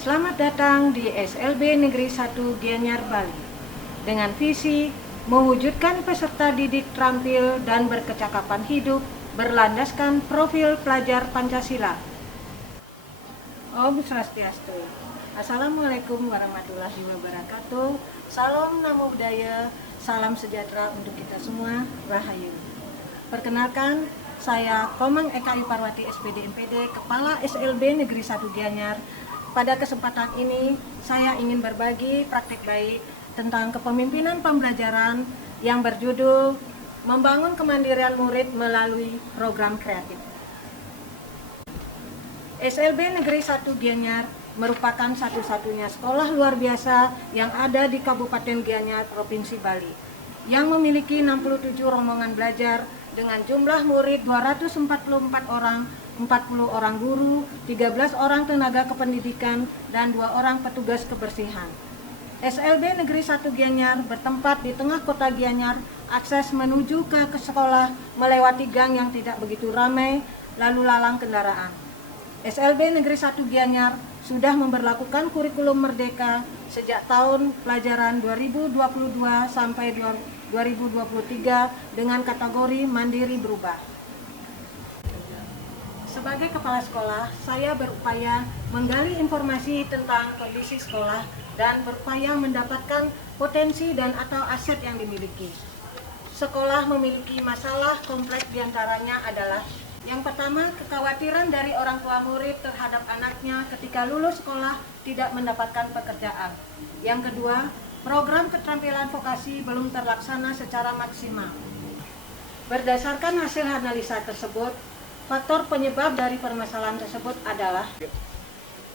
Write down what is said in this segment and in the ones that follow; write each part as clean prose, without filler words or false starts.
Selamat datang di SLB Negeri 1 Gianyar, Bali. Dengan visi mewujudkan peserta didik terampil dan berkecakapan hidup berlandaskan profil pelajar Pancasila. Om Swastiastu. Assalamualaikum warahmatullahi wabarakatuh. Salam Namo Buddhaya, salam sejahtera untuk kita semua. Rahayu. Perkenalkan, saya Komang Eka Parwati SPD MPD, Kepala SLB Negeri 1 Gianyar. Pada kesempatan ini, saya ingin berbagi praktik baik tentang kepemimpinan pembelajaran yang berjudul Membangun Kemandirian Murid Melalui Program Kreatif. SLB Negeri 1 Gianyar merupakan satu-satunya sekolah luar biasa yang ada di Kabupaten Gianyar, Provinsi Bali, yang memiliki 67 rombongan belajar dengan jumlah murid 244 orang, 40 orang guru, 13 orang tenaga kependidikan, dan 2 orang petugas kebersihan. SLB Negeri 1 Gianyar bertempat di tengah kota Gianyar. Akses menuju ke sekolah melewati gang yang tidak begitu ramai lalu lalang kendaraan. SLB Negeri 1 Gianyar sudah memberlakukan kurikulum merdeka sejak tahun pelajaran 2022 sampai 2023 dengan kategori mandiri berubah. Sebagai kepala sekolah, saya berupaya menggali informasi tentang kondisi sekolah dan berupaya mendapatkan potensi dan atau aset yang dimiliki. Sekolah memiliki masalah kompleks, diantaranya adalah yang pertama, kekhawatiran dari orang tua murid terhadap anaknya ketika lulus sekolah tidak mendapatkan pekerjaan. Yang kedua, program keterampilan vokasi belum terlaksana secara maksimal. Berdasarkan hasil analisa tersebut, faktor penyebab dari permasalahan tersebut adalah: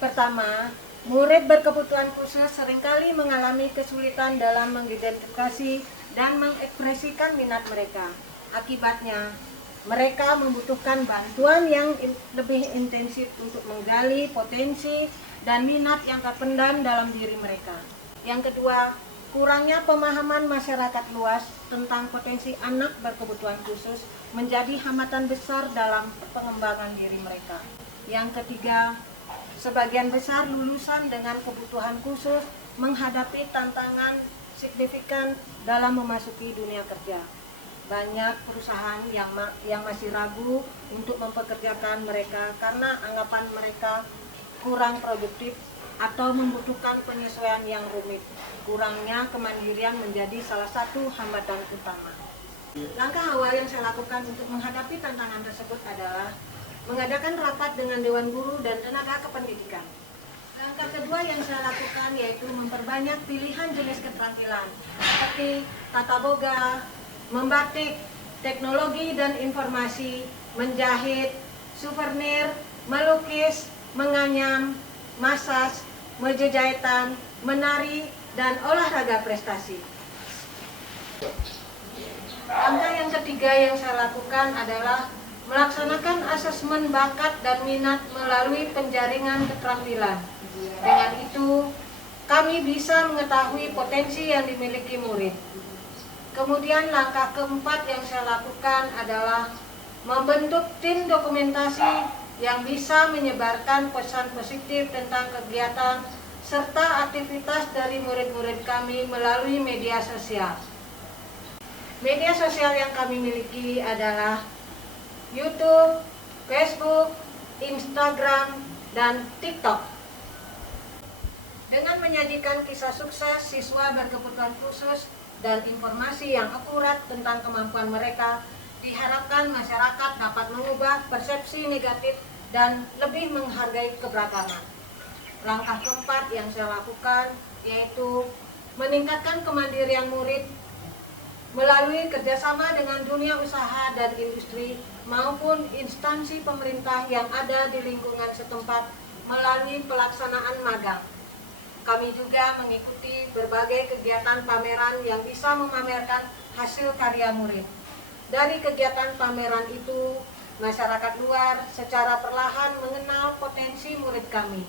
pertama, murid berkebutuhan khusus seringkali mengalami kesulitan dalam mengidentifikasi dan mengekspresikan minat mereka. Akibatnya, mereka membutuhkan bantuan yang lebih intensif untuk menggali potensi dan minat yang terpendam dalam diri mereka. Yang kedua, kurangnya pemahaman masyarakat luas tentang potensi anak berkebutuhan khusus menjadi hambatan besar dalam pengembangan diri mereka. Yang ketiga, sebagian besar lulusan dengan kebutuhan khusus menghadapi tantangan signifikan dalam memasuki dunia kerja. Banyak perusahaan yang masih ragu untuk mempekerjakan mereka karena anggapan mereka kurang produktif atau membutuhkan penyesuaian yang rumit. Kurangnya kemandirian menjadi salah satu hambatan utama. Langkah awal yang saya lakukan untuk menghadapi tantangan tersebut adalah mengadakan rapat dengan Dewan Guru dan tenaga kependidikan. Langkah kedua yang saya lakukan yaitu memperbanyak pilihan jenis keterampilan seperti tata boga, membatik, teknologi dan informasi, menjahit, souvenir, melukis, menganyam, massage, mejejahitan, menari, dan olahraga prestasi. Langkah yang ketiga yang saya lakukan adalah melaksanakan asesmen bakat dan minat melalui penjaringan keterampilan. Dengan itu, kami bisa mengetahui potensi yang dimiliki murid. Kemudian langkah keempat yang saya lakukan adalah membentuk tim dokumentasi yang bisa menyebarkan pesan positif tentang kegiatan serta aktivitas dari murid-murid kami melalui media sosial. Media sosial yang kami miliki adalah YouTube, Facebook, Instagram, dan TikTok. Dengan menyajikan kisah sukses siswa berkebutuhan khusus dan informasi yang akurat tentang kemampuan mereka, diharapkan masyarakat dapat mengubah persepsi negatif dan lebih menghargai keberagaman. Langkah keempat yang saya lakukan yaitu meningkatkan kemandirian murid melalui kerjasama dengan dunia usaha dan industri maupun instansi pemerintah yang ada di lingkungan setempat melalui pelaksanaan magang. Kami juga mengikuti berbagai kegiatan pameran yang bisa memamerkan hasil karya murid. Dari kegiatan pameran itu, masyarakat luar secara perlahan mengenal potensi murid kami.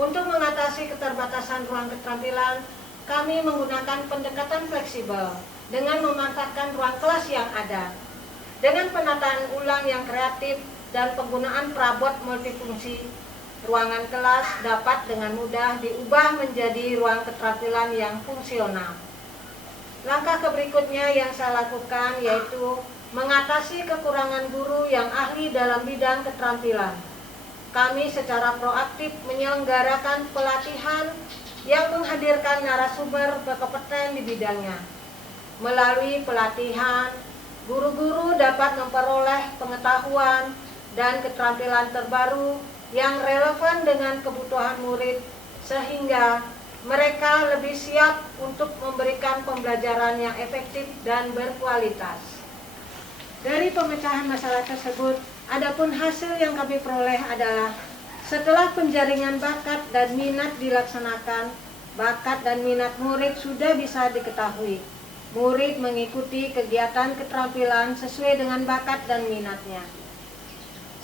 Untuk mengatasi keterbatasan ruang keterampilan, kami menggunakan pendekatan fleksibel dengan memanfaatkan ruang kelas yang ada. Dengan penataan ulang yang kreatif dan penggunaan perabot multifungsi, ruangan kelas dapat dengan mudah diubah menjadi ruang keterampilan yang fungsional. Langkah berikutnya yang saya lakukan yaitu mengatasi kekurangan guru yang ahli dalam bidang keterampilan. Kami secara proaktif menyelenggarakan pelatihan yang menghadirkan narasumber berkompeten di bidangnya. Melalui pelatihan, guru-guru dapat memperoleh pengetahuan dan keterampilan terbaru yang relevan dengan kebutuhan murid sehingga mereka lebih siap untuk memberikan pembelajaran yang efektif dan berkualitas. Dari pemecahan masalah tersebut, adapun hasil yang kami peroleh adalah setelah penjaringan bakat dan minat dilaksanakan, bakat dan minat murid sudah bisa diketahui. Murid mengikuti kegiatan keterampilan sesuai dengan bakat dan minatnya.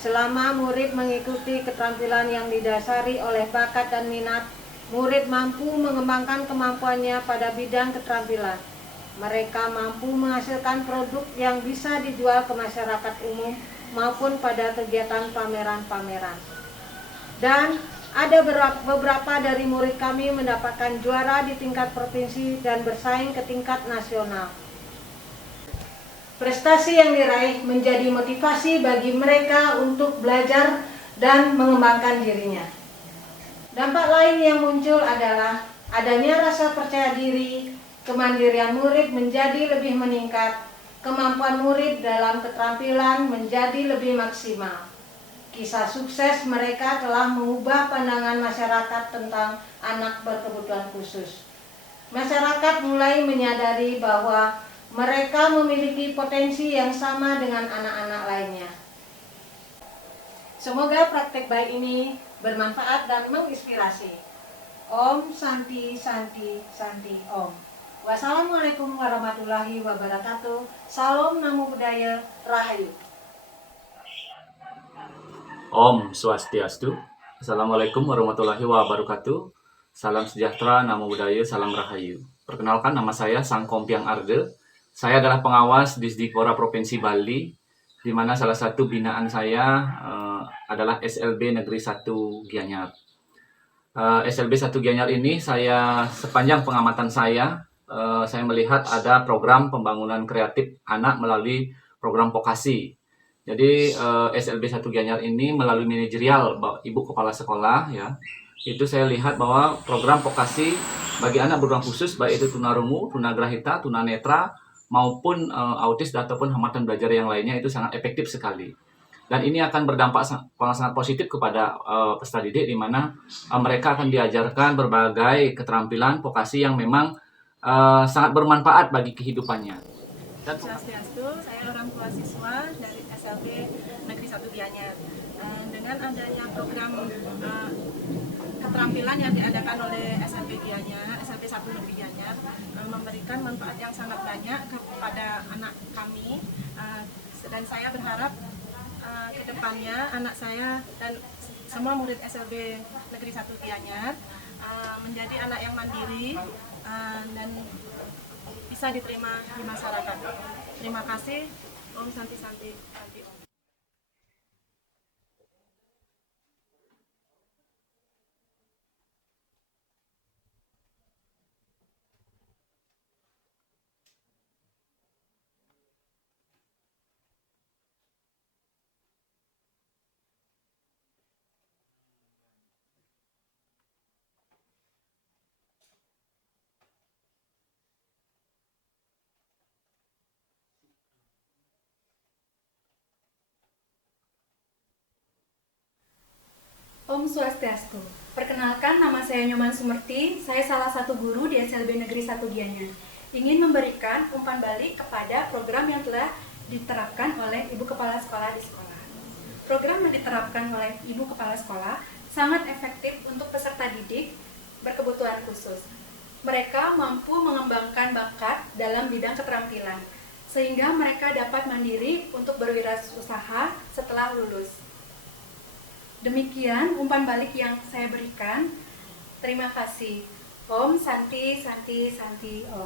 Selama murid mengikuti keterampilan yang didasari oleh bakat dan minat, murid mampu mengembangkan kemampuannya pada bidang keterampilan. Mereka mampu menghasilkan produk yang bisa dijual ke masyarakat umum maupun pada kegiatan pameran-pameran. Dan ada beberapa dari murid kami mendapatkan juara di tingkat provinsi dan bersaing ke tingkat nasional. Prestasi yang diraih menjadi motivasi bagi mereka untuk belajar dan mengembangkan dirinya. Dampak lain yang muncul adalah adanya rasa percaya diri, kemandirian murid menjadi lebih meningkat, kemampuan murid dalam keterampilan menjadi lebih maksimal. Kisah sukses mereka telah mengubah pandangan masyarakat tentang anak berkebutuhan khusus. Masyarakat mulai menyadari bahwa mereka memiliki potensi yang sama dengan anak-anak lainnya. Semoga praktek baik ini bermanfaat dan menginspirasi. Om Santi Santi Santi Om. Wassalamualaikum warahmatullahi wabarakatuh. Salam Namo Buddhaya, Rahayu. Om Swastiastu. Assalamualaikum warahmatullahi wabarakatuh. Salam sejahtera, Namo Buddhaya, salam rahayu. Perkenalkan, nama saya Sang Kompiang Arde. Saya adalah pengawas di Disdikpora Provinsi Bali, di mana salah satu binaan saya adalah SLB Negeri 1 Gianyar. SLB 1 Gianyar ini sepanjang pengamatan saya melihat ada program pembangunan kreatif anak melalui program vokasi. Jadi SLB 1 Gianyar ini melalui manajerial Ibu Kepala Sekolah ya, itu saya lihat bahwa program vokasi bagi anak berkebutuhan khusus baik itu tunarungu, tunagrahita, tunanetra maupun autis ataupun hambatan belajar yang lainnya itu sangat efektif sekali. Dan ini akan berdampak sangat positif kepada peserta didik di mana mereka akan diajarkan berbagai keterampilan vokasi yang memang sangat bermanfaat bagi kehidupannya. Dan Swastiastu, saya orang tua siswa dari SLB Negeri 1 Gianyar. Dengan adanya program keterampilan yang diadakan oleh SLB Gianyar, SLB 1 Negeri Gianyar, memberikan manfaat yang sangat banyak kepada anak kami. Dan saya berharap ke depannya anak saya dan semua murid SLB Negeri 1 Gianyar menjadi anak yang mandiri dan bisa diterima di masyarakat. Terima kasih. Om Santi Santi Santi Om. Om Swastiastu. Perkenalkan, nama saya Nyoman Sumerti. Saya salah satu guru di SLB Negeri 1 Gianyar. Ingin memberikan umpan balik kepada program yang telah diterapkan oleh Ibu Kepala Sekolah di sekolah. Program yang diterapkan oleh Ibu Kepala Sekolah sangat efektif untuk peserta didik berkebutuhan khusus. Mereka mampu mengembangkan bakat dalam bidang keterampilan, sehingga mereka dapat mandiri untuk berwirausaha setelah lulus. Demikian umpan balik yang saya berikan. Terima kasih. Om Santi Santi Santi Om.